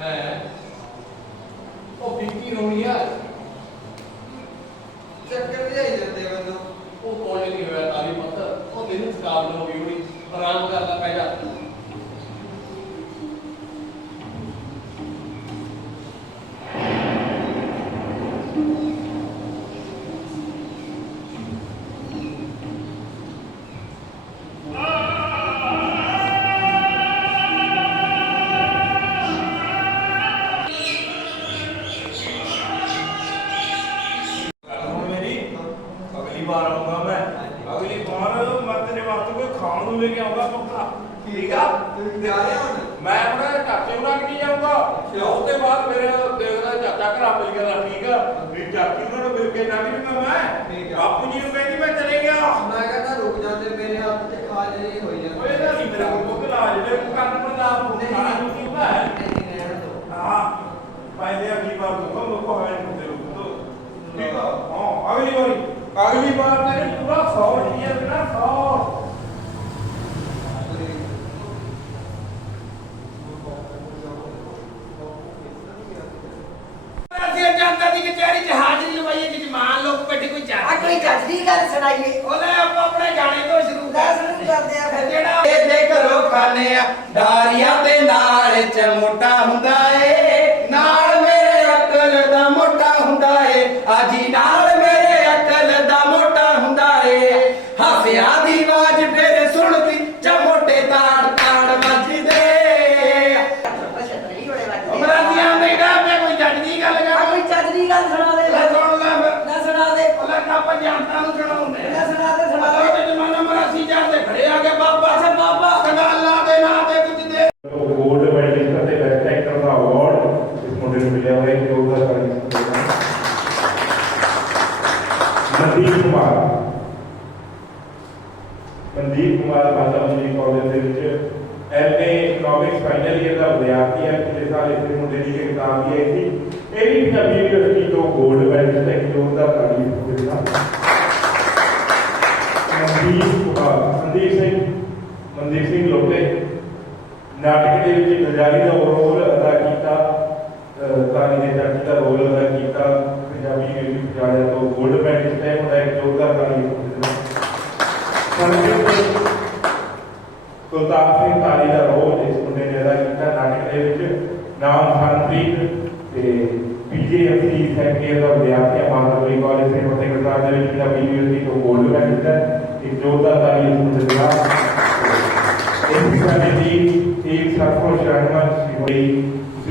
ਹੈ। ਉਹ ਫਿੱਕੀ ਰੋਣੀ ਆ। ਚੱਕਰ ਵੀ ਆਈ ਜਾਂਦੇ ਆ ਮੈਨੂੰ। ਉਹ ਕੋਲ ਨਹੀਂ ਹੋਇਆ ਤਾਂ ਵੀ ਪੁੱਤ। ਉਹ ਤੈਨੂੰ ਸਕਾਬ ਹੋ ਗਈ ਹੋਣੀ। ਆਰਾਮ ਕਰ ਲੈ ਪੈ ਜਾ। ਵਾਰ ਆਉਂਗਾ ਮੈਂ। ਅਗਲੀ ਵਾਰ ਮੈਂ ਤੇਰੇ ਵਾਸਤੇ ਕੋਈ ਖਾਣ ਨੂੰ ਲੈ ਕੇ ਆਉਂਗਾ ਪੱਕਾ। ਠੀਕ ਆ? ਤੁਸੀਂ ਜਾ ਰਹੇ ਹੋ ਹੁਣ? ਮੈਂ ਆਪਣੇ ਚਾਚੇ ਨੂੰ ਲੱਗ ਨਹੀਂ ਜਾਊਂਗਾ। ਤੇ ਉਸ ਤੋਂ ਬਾਅਦ ਮੇਰੇ ਦੇਖਦਾ ਚਾਚਾ ਘਰਾਂ ਮਿਲ ਗਿਆ ਠੀਕ ਆ? ਵੀ ਚਾਚੀ ਉਹਨਾਂ ਨੂੰ ਮਿਲ ਕੇ ਨਾ ਜੂਗਾ ਮੈਂ ਆ। ਬਾਪੂ ਜੀ ਨੂੰ ਕਹਿੰਦੀ ਮੈਂ ਚਲੇ ਗਿਆ। ਮੈਂ ਕਹਿੰਦਾ ਰੁਕ ਜਾਂਦੇ ਮੇਰੇ ਹੱਥ 'ਚ ਖਾ ਜਿਹੀ ਹੋਈ ਜਾਂਦੀ ਓਏ ਇਹਦਾ ਨਹੀਂ ਮੇਰੇ ਕੋਲ ਬੁੱਕ ਲਾ ਜਿਹੜੇ ਕੋ ਕੰਨ ਪ੍ਰਦਾਪ ਨੂੰ ਕੀ ਹੁੰਦਾ ਹੈ ਨਹੀਂ ਨਹੀਂ ਰਹਿਣ ਦਿਓ ਹਾਂ ਪਹਿਲੇ ਅਗਲੀ ਵਾਰ ਤੋਂ ਲੋਕ ਕੋ ਹੈ ਹੁੰਦੇ ਲੋਕ ਤੋਂ ਠੀਕ ਆ। ਹਾਂ ਅਗਲੀ ਵਾਰੀ। ਅਗਲੀ ਵਾਰ ਤੇਰੇ ਪੂਰਾ 100 ਜੀ ਨਾ 100 ਅਸੀਂ ਜਨਤਾ ਦੀ ਕਚਹਿਰੀ 'ਚ ਹਾਜ਼ਰੀ ਲਵਾਈਏ ਕਿ ਜਮਾਨ ਲੋਕ ਬੈਠੇ ਕੋਈ ਆ ਚਾਹ ਕੋਈ ਚੱਜ ਦੀ ਗੱਲ ਸੁਣਾਈਏ। ਉਹਨੇ ਆਪਾਂ ਆਪਣੇ ਗਾਣੇ ਤੋਂ ਸ਼ੁਰੂ ਲੈ ਸ਼ੁਰੂ ਕਰਦੇ ਆ ਫਿਰ। ਜਿਹੜਾ ਇਹਦੇ ਘਰੋਂ ਖਾਣੇ ਆ ਡਾਰੀਆਂ ਦੇ ਨਾਲ ਚ ਮੋਟਾ ਹੁੰਦਾ ਏ। ਮਿਲਿਆ ਹੋਇਆ ਮਨਦੀਪ ਕੁਮਾਰ। ਮਨਦੀਪ ਕੁਮਾਰ ਬਾਟਾ ਜੀ ਕਾਲਜ ਦੇ ਵਿੱਚ ਐਮਏ ਇਕਨੋਮਿਕਸ ਫਾਈਨਲ ਈਅਰ ਦਾ ਵਿਦਿਆਰਥੀ ਹੈ, ਪਿਛਲੇ ਸਾਲ ਇਸ ਮੁੰਡੇ ਦੀ ਕਿਤਾਬ ਵੀ ਆਈ ਸੀ। ਇਹ ਵੀ ਪੰਜਾਬੀ ਯੂਨੀਵਰਸਿਟੀ ਤੋਂ ਗੋਲਡ ਮੈਡਲਿਸਟ ਹੈ ਜੋ ਉਹਦਾ ਤਾਰੀਫ ਹੋਵੇਗਾ ਮਨਦੀਪ ਕੁਮਾਰ, ਮਨਦੀਪ ਸਿੰਘ ਮਨਦੀਪ ਸਿੰਘ ਲੋਟੇ ਨਾਟਕ ਦੇ ਵਿੱਚ ਗੁਲਜ਼ਾਰੀ ਦਾ ਰੋਲ ਅਦਾ ਕੀਤਾ ਕਾਨੀ ਦੇ ਚਾਚੀ ਦਾ ਰੋਲ ਅਦਾ ਕੀਤਾ ਪੰਜਾਬੀ ਮਿਊਜ਼ਿਕ ਪਟਿਆਲੇ ਤੋਂ ਗੋਲਡ ਮੈਡਲਿਸਟ ਹੈ ਉਹਦਾ ਇੱਕ ਜ਼ੋਰਦਾਰ ਤਾਲੀ ਸੰਗੀਤ ਕੁਲਤਾਰ ਸਿੰਘ ਤਾਲੀ ਦਾ ਰੋਲ ਇਸ ਮੁੰਡੇ ਨੇ ਅਦਾ ਕੀਤਾ ਨਾਟਕ ਦੇ ਵਿੱਚ ਨਾਮ ਹਰਪ੍ਰੀਤ ਤੇ ਪੀਜੀਐਫਸੀ ਸੈਕਟਰੀ ਦਾ ਵਿਦਿਆਰਥੀ ਹੈ ਮਾਨਵਰੀ ਕਾਲਜ ਦੇ ਵੱਡੇ ਗੁਰਦਾਰ ਦੇ ਵਿੱਚ ਪੰਜਾਬੀ ਯੂਨੀਵਰਸਿਟੀ ਤੋਂ ਗੋਲਡ ਮੈਡਲਿਸਟ ਹੈ ਇੱਕ ਜ਼ੋਰਦਾਰ ਤਾਲੀ ਇਸ ਮੁੰਡੇ ਦੇ ਨਾਲ ਇਸ ਸਾਡੇ ਦੀ ਇੱਕ ਸਰਕੋ ਸ਼ਰਮਨ ਸੀ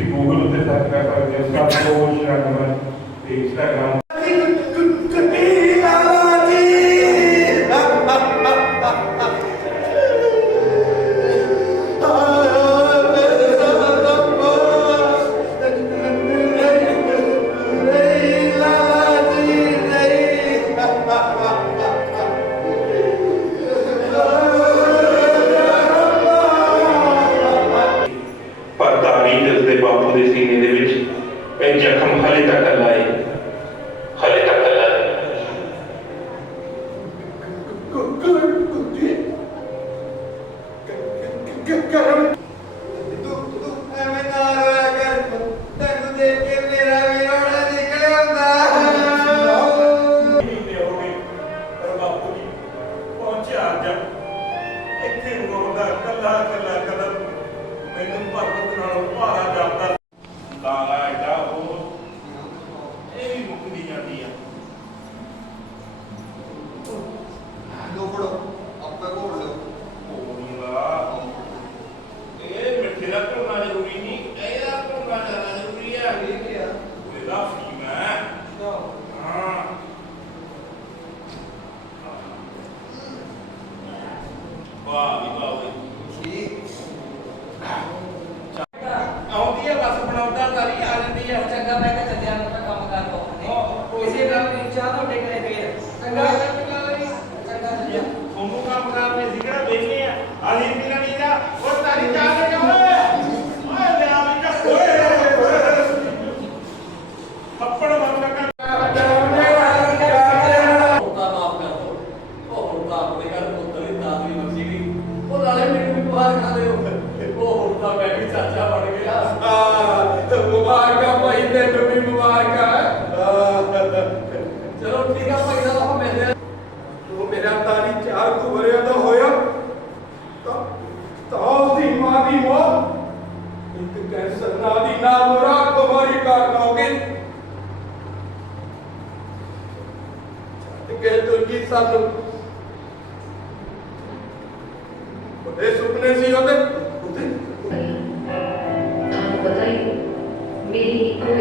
Google te satisfactory, just not go share the Instagram ਸ਼ਰਮਨ ਦੇ ਬਾਪੂ ਦੇ ਸੀਨੇ ਦੇ ਵਿੱਚ ਇਹ ਜ਼ਖਮ ਹਲੇ ਤੱਕ ਲਾਏ ਹਲੇ ਤੱਕ ਲਾਏ ਤੂੰ ਪਹੁੰਚਿਆ ਅੱਜ। ਇੱਥੇ ਰੋਂਦਾ ਕੱਲਾ ਕੱਲਾ ਕਦਮ ਮੈਨੂੰ ਪਰਬਤ ਨਾਲੋਂ ਭਾਰਾ ਜਾਂਦਾ ਲਾਲਾ ਐਡਾ ਉਹ ਇਹ ਵੀ ਮੁੱਕਦੀ ਜਾਂਦੀ ਆ। ਲੋ ਫੜੋ ਆਪੇ ਘੋੜ ਲਓ। ਹੋਊਗਾ ਇਹ ਮਿੱਠੇ ਦਾ ਧੋਣਾ ਜ਼ਰੂਰੀ ਨਹੀਂ ਇਹਦਾ ਧੋਣਾ ਜ਼ਿਆਦਾ ਜ਼ਰੂਰੀ ਆ। ਠੀਕ ਆ? ਇਹਦਾ ਬਾਹਰ ਖਾਦੇ ਹੋ ਉਹ ਹੁਣ ਤਾਂ ਮੈਂ ਵੀ ਚਾਚਾ ਬਣ ਗਿਆ ਹਾਂ ਤੇ ਮੁਬਾਰਕਾਂ। ਭਾਈ ਤੈਨੂੰ ਵੀ ਮੁਬਾਰਕਾਂ ਚਲੋ ਠੀਕ ਆ ਭਾਈ ਸਾਹਿਬ ਆਪਾਂ ਮਿਲਦੇ ਆ ਤੂੰ ਮੇਰਾ ਤਾਰੀ ਚਾਰ ਕੁਬਰਿਆ ਦਾ ਹੋਇਆ ਤਾਂ ਤਾਂ ਦੀ ਮਾਂ ਦੀ ਮੌਤ ਇੱਕ ਕੈਂਸਰ ਨਾਲ ਦੀ ਨਾ ਮੁਰਾ ਕੁਮਾਰੀ ਕਾਰਨ ਹੋ ਗਈ ਤੇ ਕਿ ਤੁਰਕੀ ਸਾਨੂੰ ਮੇਰੀ ਇੱਕੋ